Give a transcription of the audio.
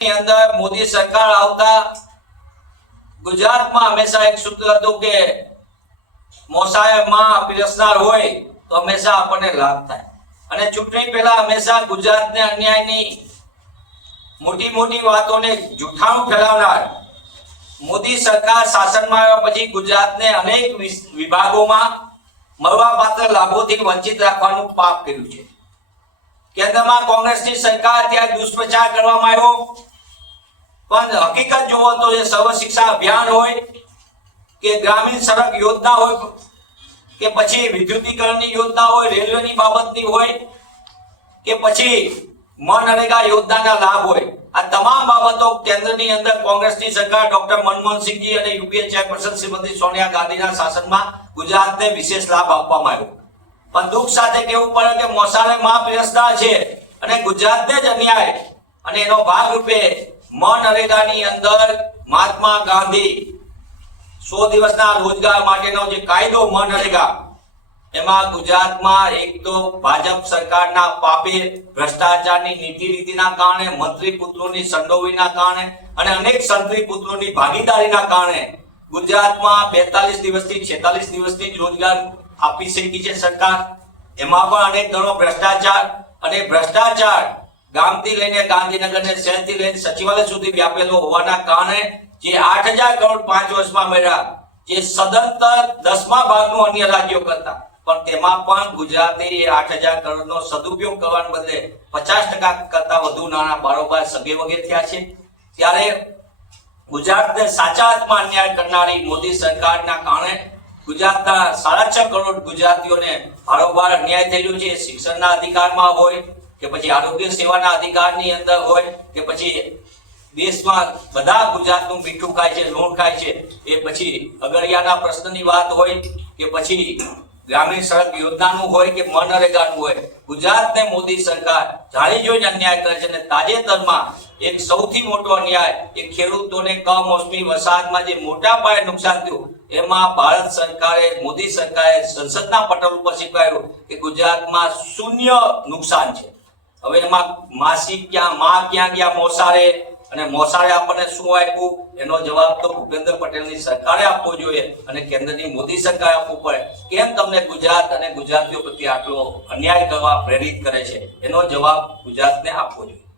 ની અંદર મોદી સરકાર આવતા ગુજરાતમાં હંમેશા એક સૂત્ર હતું કે મોસાળમાં પીરસનાર હોય તો હંમેશા આપણને લાભ થાય અને ચૂંટણી પહેલા હંમેશા ગુજરાતને અન્યાયની મોટી મોટી વાતોને જૂઠાણું ફેલાવનાર મોદી સરકાર શાસનમાં આવ્યા પછી ગુજરાતને અનેક વિભાગોમાં મળવાપાત્ર લાભોથી વંચિત રાખવાનું પાપ કર્યું છે। કેન્દ્રમાં કોંગ્રેસની સરકાર ત્યાં દુષ્પ્રચાર કરવામાં આવ્યો, પણ હકીકત જોવો તો એ સર્વ શિક્ષા અભિયાન હોય કે ગ્રામીણ સડક યોજના હોય કે પછી વિદ્યુતીકરણની યોજના હોય, રેલવેની બાબતની હોય કે પછી મનરેગા યોજનાના લાભ હોય, આ તમામ બાબતો કેન્દ્રની અંદર કોંગ્રેસની સરકાર ડોક્ટર મનમોહન સિંહજી અને યુપીએ ચેરપર્સન શ્રીમતી સોનિયા ગાંધીના શાસનમાં ગુજરાતને વિશેષ લાભ આપવામાં આવ્યો। પણ દુઃખ સાથે કહેવું પડે કે મોસાળે માં પીરસનાર છે અને ગુજરાતને જ અન્યાય અને એનો ભાગરૂપે મનરેગાની અંદર મહાત્મા ગાંધી 100 દિવસના રોજગાર માટેનો જે કાયદો મનરેગા, એમાં ગુજરાતમાં એક તો ભાજપ સરકારના પાપે ભ્રષ્ટાચારની નીતિ રીતિના કારણે, મંત્રી પુત્રોની સંડોવણીના કારણે અને અનેક સંત્રી પુત્રોની ભાગીદારીના કારણે ગુજરાતમાં 42 દિવસથી 46 દિવસથી રોજગાર આપી શકી છે સરકાર। એમાં પણ અનેક ગણો ભ્રષ્ટાચાર અને ભ્રષ્ટાચાર ગામથી લઈને ગાંધીનગર ને શહેરથી લઈને સચિવાલય સુધી વ્યાપેલો હોવાના કારણે જે 8000 કરોડ 5 વર્ષમાં મળ્યા, જે સદંતર 10મા ભાગનું અન્ય રાજ્યો કરતા, પણ તેમાં પણ ગુજરાતે એ 8000 કરોડનો સદુપયોગ કરવાને બદલે 50% કરતા વધુ નાણાં બારોબાર સગે વગે થયા છે। ત્યારે ગુજરાતને સાચા અર્થમાં અન્યાય કરનારી મોદી સરકારના કારણે ગુજરાતના 6.5 કરોડ ગુજરાતીઓને બારોબાર અન્યાય થઈ રહ્યો છે। શિક્ષણના અધિકારમાં હોય કે પછી આરોગ્ય સેવાના અધિકારની અંદર હોય કે પછી દેશમાં બધા ગુજરાતનું મીઠું ખાય છે, લૂણ ખાય છે, એ પછી અગરિયાના પ્રશ્નની વાત હોય કે પછી ગ્રામીણ સડક યોજનાનું હોય કે મનરેગાનું હોય, ગુજરાતને મોદી સરકાર જાણી જોઈને અન્યાય કરે છે। અને તાજેતરમાં એક સૌથી મોટો અન્યાય એ ખેડૂતોને કમોસમી વરસાદમાં જે મોટા પાયે નુકસાન થયું, એમાં ભારત સરકારે, મોદી સરકારે સંસદના પટલ ઉપર સ્વીકાર્યું કે ગુજરાતમાં શૂન્ય નુકસાન છે। હવે એમાં માસી ક્યાં, માં ક્યાં ગયા મોસાળે, અને મોસાળે આપણને શું આપ્યું એનો જવાબ તો ભૂપેન્દ્ર પટેલની સરકારે આપવો જોઈએ અને કેન્દ્રની મોદી સરકારે આપવું પડે। કેમ તમને ગુજરાત અને ગુજરાતીઓ પ્રત્યે આટલો અન્યાય કરવા પ્રેરિત કરે છે, એનો જવાબ ગુજરાતને આપવો જોઈએ।